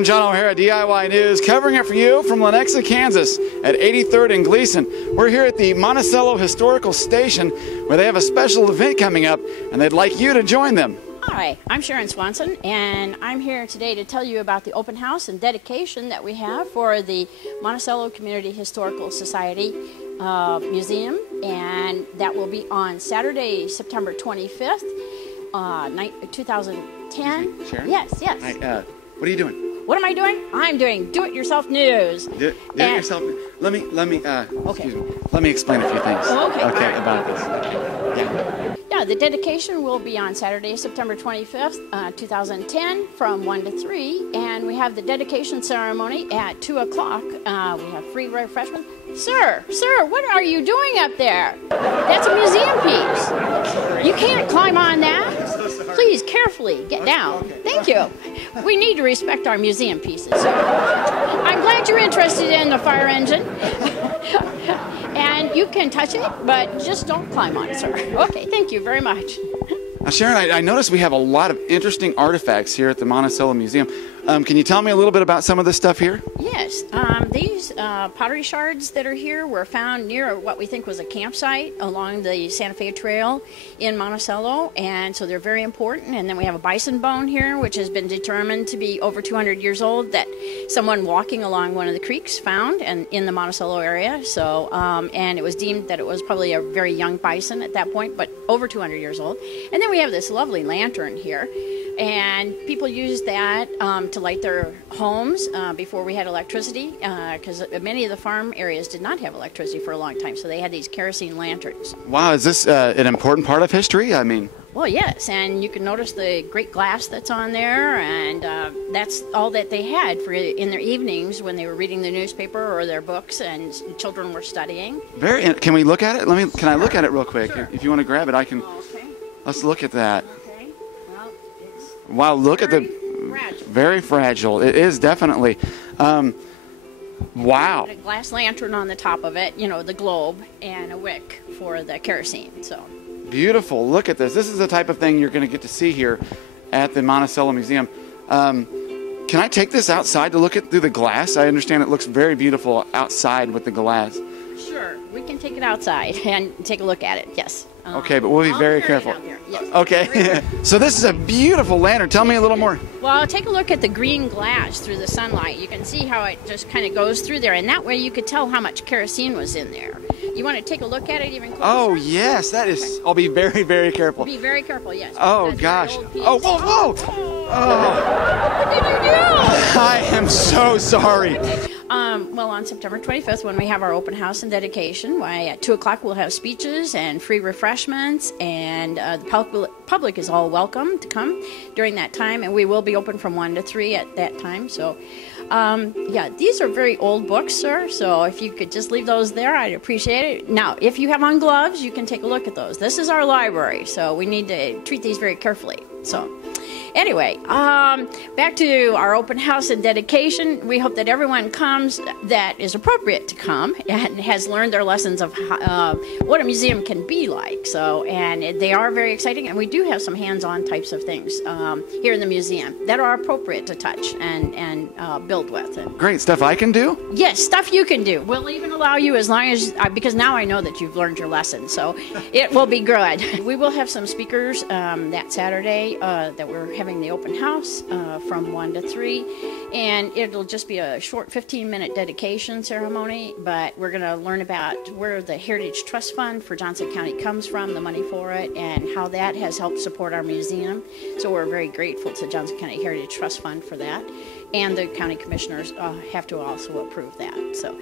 I'm John O'Hara, DIY News, covering it for you from Lenexa, Kansas at 83rd and Gleason. We're here at the Monticello Historical Station where they have a special event coming up and they'd like you to join them. Hi, I'm Sharon Swanson, and I'm here today to tell you about the open house and dedication that we have for the Monticello Community Historical Society Museum, and that will be on Saturday, September 25th, 2010. Sharon? Yes. Hi, what are you doing? What am I doing? I'm doing do-it-yourself news. Do-it-yourself. Let me. Okay. Excuse me. Let me explain a few things. Okay. Okay, about this. Yeah, the dedication will be on Saturday, September 25th, 2010, from 1 to 3, and we have the dedication ceremony at 2 o'clock. We have free refreshments. Sir, what are you doing up there? That's a museum piece. You can't climb on that. Please, carefully, get down. Thank you. We need to respect our museum pieces. So, I'm glad you're interested in the fire engine. And you can touch it, but just don't climb on it, sir. Okay, thank you very much. Now, Sharon, I noticed we have a lot of interesting artifacts here at the Monticello Museum. Can you tell me a little bit about some of this stuff here? Yes, these pottery shards that are here were found near what we think was a campsite along the Santa Fe Trail in Monticello, and so they're very important. And then we have a bison bone here, which has been determined to be over 200 years old, that someone walking along one of the creeks found and in the Monticello area. So, and it was deemed that it was probably a very young bison at that point, but over 200 years old. And then we have this lovely lantern here, and people used that to light their homes before we had electricity, because many of the farm areas did not have electricity for a long time, so they had these kerosene lanterns. Wow, is this an important part of history? I mean... Well, yes, and you can notice the great glass that's on there, and that's all that they had for in their evenings when they were reading the newspaper or their books and children were studying. Can we look at it? Can I look at it real quick? Sure. If you want to grab it, I can. Oh, okay. Let's look at that. Okay. Well, it's Wow, look at the fragile. Very fragile. It is definitely. Wow. A glass lantern on the top of it, you know, the globe, and a wick for the kerosene. So Beautiful. Look at this. This is the type of thing you're going to get to see here at the Monticello Museum. Can I take this outside to look at through the glass? I understand it looks very beautiful outside with the glass. sure, we can take it outside and take a look at it. Yes. Okay, but we'll be very careful. Yes. Okay. So this is a beautiful lantern. Tell me a little more. Well, take a look at the green glass through the sunlight. You can see how it just kind of goes through there, and that way you could tell how much kerosene was in there. You want to take a look at it even closer? Oh, yes, that is. I'll be very, very careful. Be very careful, yes. Oh, gosh. Oh, whoa. Oh. What did you do? I am so sorry. Well, on September 25th, when we have our open house and dedication, at 2 o'clock we'll have speeches and free refreshments, and the public is all welcome to come during that time, and we will be open from 1 to 3 at that time. So, yeah, these are very old books, sir, so if you could just leave those there, I'd appreciate it. Now, if you have on gloves, you can take a look at those. This is our library, so we need to treat these very carefully. So, anyway, back to our open house and dedication. We hope that everyone comes that is appropriate to come and has learned their lessons of what a museum can be like. So, and they are very exciting, and we do have some hands-on types of things here in the museum that are appropriate to touch and build with. Great stuff I can do? Yes, stuff you can do. We'll even allow you as long as, because now I know that you've learned your lesson, so it will be good. We will have some speakers that Saturday that we're having the open house from 1 to 3, and it'll just be a short 15-minute dedication ceremony, but we're going to learn about where the Heritage Trust Fund for Johnson County comes from, the money for it, and how that has helped support our museum. So we're very grateful to Johnson County Heritage Trust Fund for that, and the county commissioners have to also approve that. So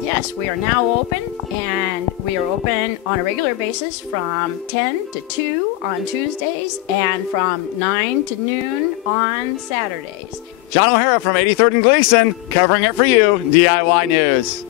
yes, we are now open, and we are open on a regular basis from 10 to 2 on Tuesdays and from 9 to noon on Saturdays. John O'Hara from 83rd and Gleason, covering it for you, DIY News.